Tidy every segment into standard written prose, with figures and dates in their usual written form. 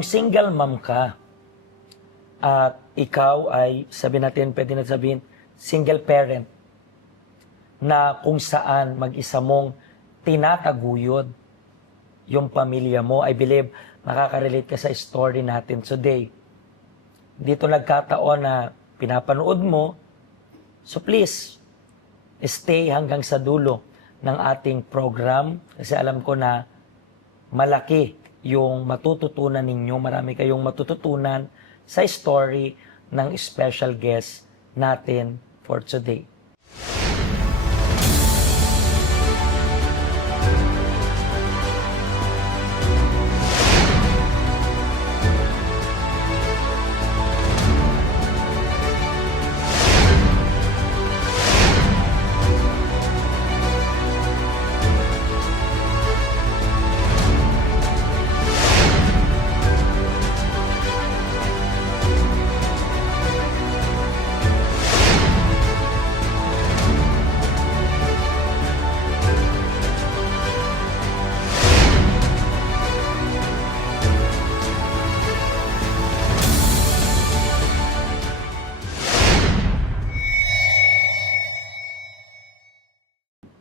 Kung single mom ka at ikaw ay, sabi natin, pwede na sabihin, single parent, na kung saan mag-isa mong tinataguyod yung pamilya mo, I believe makaka-relate ka sa story natin today. Dito nagkataon na pinapanood mo, so please, stay hanggang sa dulo ng ating program kasi alam ko na malaki yung matututunan ninyo, marami kayong matututunan sa story ng special guest natin for today.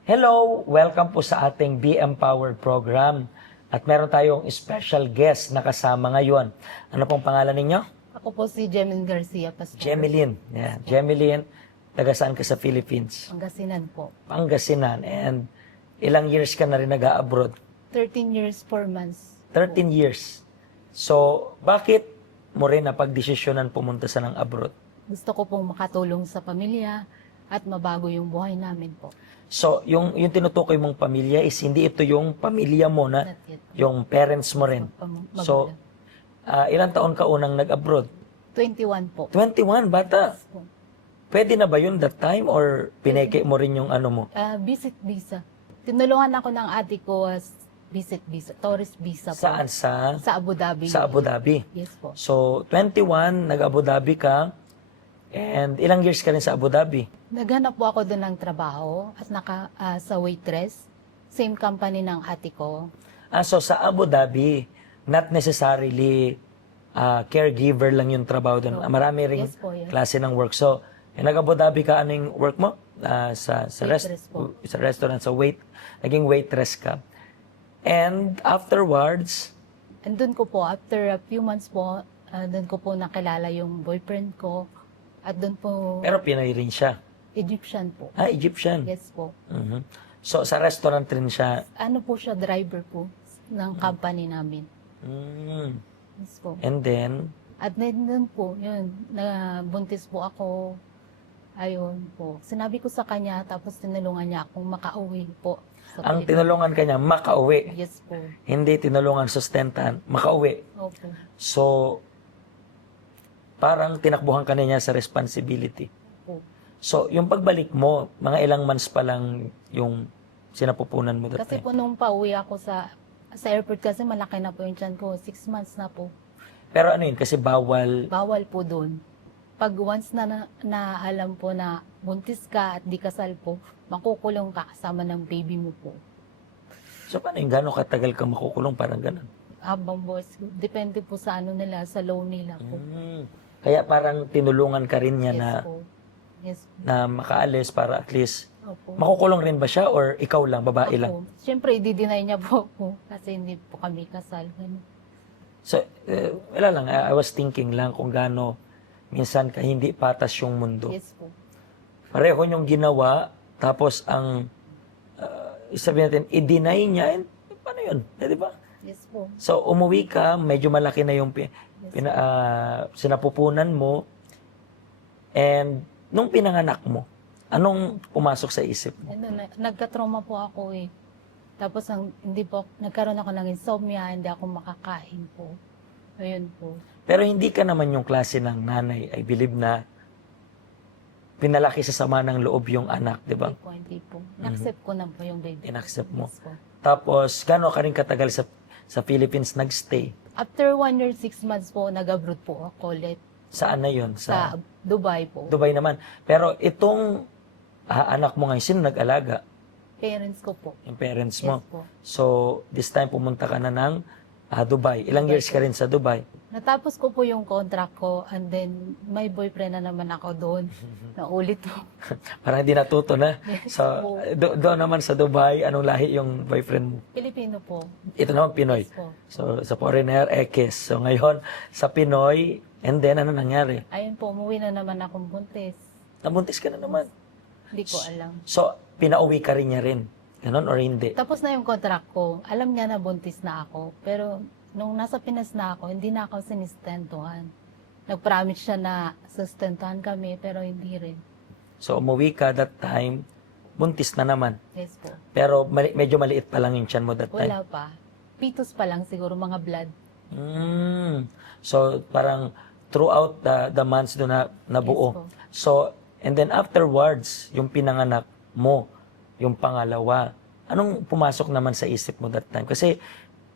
Hello! Welcome po sa ating Be Empowered program. At meron tayong special guest na kasama ngayon. Ano pong pangalan ninyo? Ako po si Jemeline Garcia, Pastor. Jemeline. Yeah. Jemeline, taga saan ka sa Philippines? Pangasinan po. Pangasinan. And ilang years ka na rin nag-abroad? 13 years, 4 months. 13 years. So, bakit mo rin napagdesisyonan pumunta sa ng abroad? Gusto ko pong makatulong sa pamilya at mabago yung buhay namin po. So, yung tinutukoy mong pamilya is hindi ito yung pamilya mo na, Not yet. yung parents mo rin. So, ilang taon ka unang nag-abroad? 21 po. 21, bata. Yes po. Pwede na ba yun that time or pineke mo rin yung ano mo? Visit visa. Tinulungan ako ng ate ko as visit visa, tourist visa po. Saan? Sa Abu Dhabi. Sa Abu Dhabi. Yes po. So, 21, nag-Abu Dhabi ka. And ilang years ka rin sa Abu Dhabi? Naghanap po ako doon ng trabaho at sa waitress. Same company ng ate ko. So sa Abu Dhabi, not necessarily caregiver lang yung trabaho doon. Marami ring Yes po, yes. klase ng work. So, nag-Abu Dhabi ka, ano yung work mo? Sa Waitress po. Sa restaurant, naging waitress ka. And afterwards, And doon ko po, after a few months po, doon ko po nakilala yung boyfriend ko. At doon po, pero Pinoy rin siya. Egyptian po. Egyptian. Yes po. Mhm. So, sa restaurant rin siya. Ano po siya, driver po ng company namin. Mm. Yes po. And then, At doon po, yun, nabuntis po ako. Ayun po. Sinabi ko sa kanya, tapos tinulungan niya akong makauwi po. Sa ang Pilipinas. tinulungan kanya, makauwi. Yes po. Hindi tinulungan sustentan, makauwi. Opo. So, parang tinakbuhan ka na niya sa responsibility. Opo. So, yung pagbalik mo, mga ilang months pa lang yung sinapupunan mo that Kasi time. po nung pauwi ako sa airport kasi malaki na po yung tiyan ko. 6 months na po. Pero ano yun, kasi bawal. Bawal po doon. Pag once na alam po na buntis ka at di kasal po, makukulong ka kasama ng baby mo po. So, paano yung gano'ng katagal ka makukulong? Parang gano'n. Habang boss, depende po sa ano nila, sa law nila po. Kaya parang tinulungan ka rin niya Yes na, po. Yes po. na makaalis para at least, Opo. makukulong rin ba siya or ikaw lang, babae lang? Opo. Siyempre, i-deny niya po ako kasi hindi po kami kasal. Ganun. So, wala lang, I was thinking lang kung gaano minsan ka hindi patas yung mundo. Yes po. Pareho niyong ginawa, tapos ang, sabihin natin, i-deny niya, and, paano yun? Di ba? Yes po. So, umuwi ka, medyo malaki na yung sinapupunan mo, and nung pinanganak mo, anong pumasok sa isip mo? Ano, nagka-trauma po ako eh. Tapos hindi po, nagkaroon ako ng insomnia, hindi ako makakain po. Ayun po. Pero hindi ka naman yung klase ng nanay, I believe na pinalaki sa sama ng loob yung anak, di ba? Hindi po. Na-accept ko na po yung baby. In-accept mo. Yes po. Tapos, gano'n ka rin katagal sa Philippines nagstay? After 1 year, 6 months po, nag-abroad po ako ulit. Saan na yun? Sa Dubai po. Dubai naman. Pero itong anak mo ngayon, sino nag-alaga? Parents ko po. Yung parents mo. Yes po. So, this time pumunta ka na ng Dubai. Ilang Dubai years po. ka rin sa Dubai? Natapos ko po yung contract ko and then may boyfriend na naman ako doon. Naulit po. Parang hindi natuto na. Yes So, po. doon naman sa Dubai, anong lahi yung boyfriend mo? Pilipino po. Ito naman, Pinoy. Yes po. So, sa foreigner, Ekis. So, ngayon, sa Pinoy, and then, ano nangyari? Ayun po, umuwi na naman akong buntis. Nabuntis ka na naman. Hindi ko alam. So, pinauwi ka rin niya rin. Ganon or hindi? Tapos na yung contract ko. Alam niya na buntis na ako. Pero nung nasa Pinas na ako, hindi na ako sinistentuhan. Nag-promise siya na sustentuhan kami, pero hindi rin. So, umuwi ka that time, buntis na naman. Yes po. Pero medyo maliit pa lang yung tiyan mo that time. Wala pa. Pitos pa lang siguro, mga blood. So, parang throughout the months doon na nabuo. Yes po. So, and then afterwards, yung pinanganak mo, yung pangalawa, anong pumasok naman sa isip mo that time? Kasi,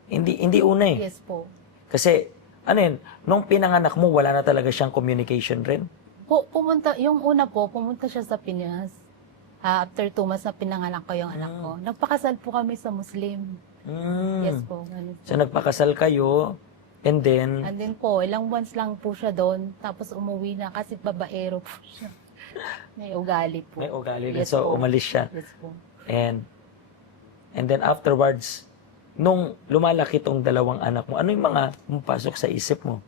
hindi una eh. Yes po. Kasi, ano yun, nung pinanganak mo, wala na talaga siyang communication rin. Yung una po, pumunta siya sa Pinas. After 2 months na pinanganak ko yung anak ko. Nagpakasal po kami sa Muslim. Yes po. Ganun. So, nagpakasal kayo, and then, And then po, ilang months lang po siya doon. Tapos umuwi na kasi babaero po siya. May ugali po. may ugali rin. Yes So, po. umalis siya. Yes po. And then afterwards, nung lumalaki tong dalawang anak mo, ano yung mga pumapasok sa isip mo?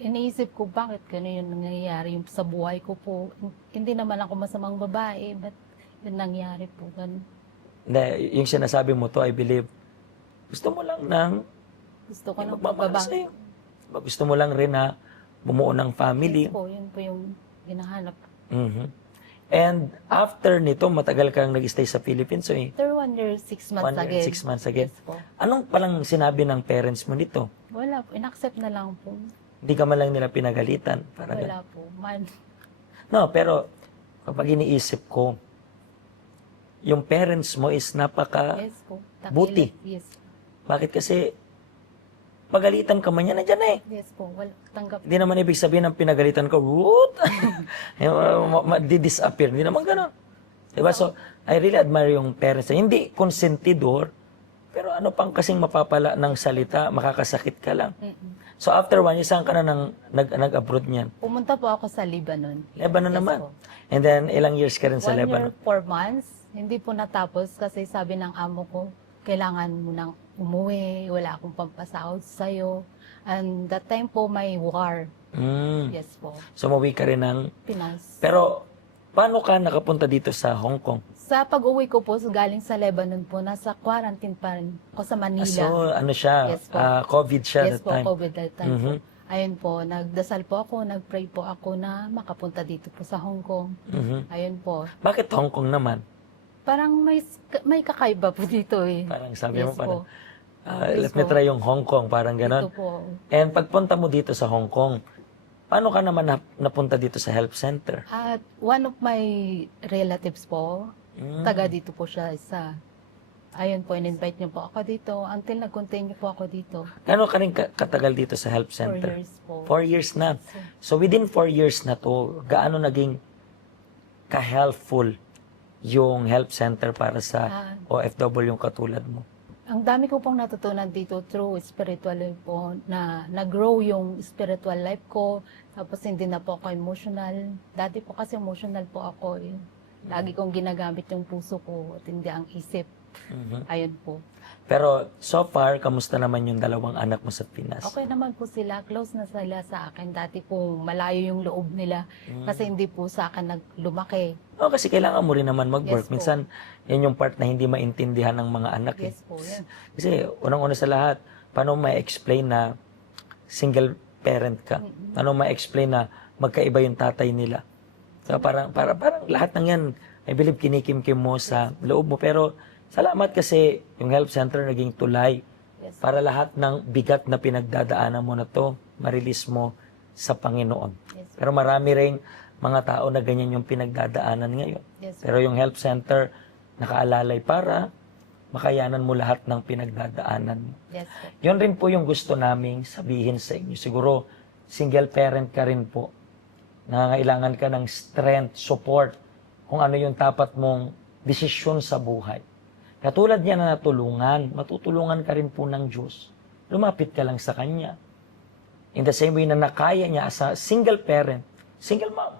Iniisip ko bakit gano'n yung nangyayari yung sa buhay ko po. Hindi naman ako masamang babae, but yun nangyari po. Ganun. Yung sinasabi mo to, I believe, gusto mo lang ng Gusto ko ng magmamahal babae. sa'yo. Gusto mo lang rin na bumuo ng family. Yes po, yun po yung hinahanap. Mhm. And after nito, matagal kang nag-stay sa Philippines. So, After 1 year, 6 months 1 year, again. 6 months again. Yes po. Anong palang sinabi ng parents mo nito? Wala po, inaccept na lang po. Hindi ka man lang nila pinagalitan. Parang Wala po. No, pero kapag iniisip ko, yung parents mo is napaka... Yes po. Buti. Yes. Bakit kasi pagalitan ka man yan, nandiyan na eh. Yes po. Wala. Tanggap. Hindi naman ibig sabihin ng pinagalitan ko, woot! Di-disappear. Hindi naman ganun. Diba? So, I really admire yung parents. Hindi consentidor, pero ano pang kasing mapapala ng salita, makakasakit ka lang. So, after 1 year, saan ka na nag-abroad niyan? Pumunta po ako sa Lebanon. Lebanon Yes naman. po. And then, ilang years ka rin sa 1 year, Lebanon? 4 months. Hindi po natapos kasi sabi ng amo ko, kailangan mo nang umuwi, wala akong pampasahod sa'yo. And that time po may war. Yes po. So, umuwi ka rin ng... Pinas. Pero, paano ka nakapunta dito sa Hong Kong? Sa pag-uwi ko po galing sa Lebanon po, nasa quarantine pa rin ako sa Manila. So, ano siya? Yes po. COVID siya Yes that po, time. COVID that time po. Mhm. Ayun po, nagdasal po ako, nagpray po ako na makapunta dito po sa Hong Kong. Mhm. Ayun po. Bakit Hong Kong naman? Parang may kakaiba po dito eh. Parang sabi mo, Yes parang, po. Yes let me po. try yung Hong Kong, parang Dito ganon. po. And pagpunta mo dito sa Hong Kong, paano ka naman napunta dito sa health center? At one of my relatives po, taga dito po siya sa... Ayun po, in-invite niyo po ako dito. Until nag-continue po ako dito. Ano ka rin katagal dito sa health 4 center? years po. 4 years na. So within 4 years na to, gaano naging ka-helpful yung health center para sa OFW yung katulad mo? Ang dami ko pong natutunan dito through spiritual life po, na nag-grow yung spiritual life ko, tapos hindi na po ako emotional. Dati po kasi emotional po ako. Eh. Lagi kong ginagamit yung puso ko at hindi ang isip. Ayun po. Pero so far, kamusta naman yung dalawang anak mo sa Pinas? Okay naman po sila. Close na sila sa akin. Dati po malayo yung loob nila kasi hindi po sa akin naglumaki. Oh, kasi kailangan mo rin naman mag-work. Yes po. Minsan, yan yung part na hindi maintindihan ng mga anak. Yes po. Yan. Kasi unang-una sa lahat, paano ma-explain na single parent ka? Paano ma-explain na magkaiba yung tatay nila? So, parang lahat ng yan, I believe, kinikimkim mo sa loob mo. Pero salamat kasi yung health center naging tulay Yes. para lahat ng bigat na pinagdadaanan mo na to, ma-release mo sa Panginoon. Yes. Pero marami rin mga tao na ganyan yung pinagdadaanan ngayon. Yes. Pero yung health center, nakaalalay para makayanan mo lahat ng pinagdadaanan mo. Yes po. Yun rin po yung gusto naming sabihin sa inyo. Siguro, single parent ka rin po. Nangangailangan ka ng strength, support, kung ano yung tapat mong desisyon sa buhay. Katulad niya na natulungan, matutulungan ka rin po ng Diyos. lumapit ka lang sa Kanya. In the same way na nakaya niya as a single parent, single mom,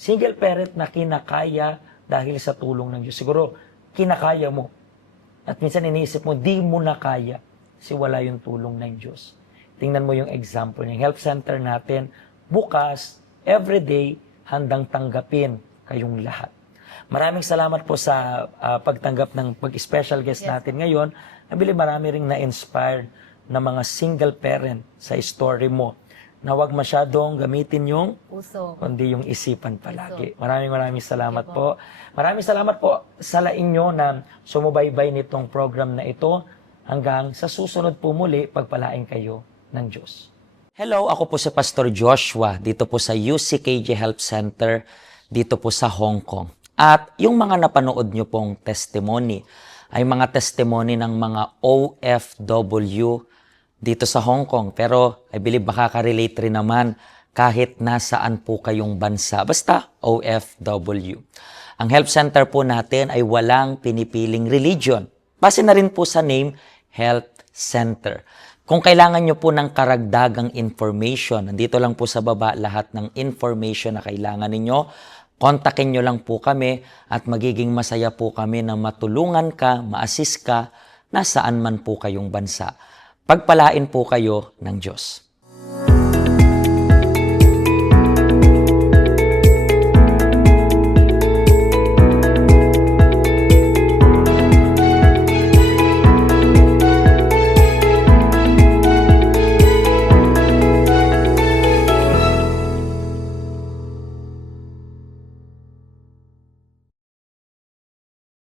single parent na kinakaya dahil sa tulong ng Diyos. Siguro, kinakaya mo. At minsan iniisip mo, di mo na kaya kasi wala yung tulong ng Diyos. Tingnan mo yung example niya. Health center natin, bukas, everyday, handang tanggapin kayong lahat. Maraming salamat po sa pagtanggap ng pag-special guest natin ngayon. Nabili marami ring na-inspired na mga single parent sa story mo na huwag masyadong gamitin yung Puso. kundi yung isipan palagi. Maraming salamat po. Maraming salamat po sa inyo na sumubaybay nitong program na ito hanggang sa susunod po muli pagpalain kayo ng Diyos. Hello, ako po si Pastor Joshua dito po sa UCKJ Health Center dito po sa Hong Kong. At yung mga napanood nyo pong testimony ay mga testimony ng mga OFW dito sa Hong Kong. Pero I believe makaka-relate rin naman kahit nasaan po kayong bansa. Basta OFW. Ang health center po natin ay walang pinipiling religion. Base na rin po sa name, Health Center. Kung kailangan nyo po ng karagdagang information, nandito lang po sa baba lahat ng information na kailangan ninyo. Kontakin nyo lang po kami at magiging masaya po kami na matulungan ka, ma-assist ka, nasaan man po kayong bansa. Pagpalain po kayo ng Diyos.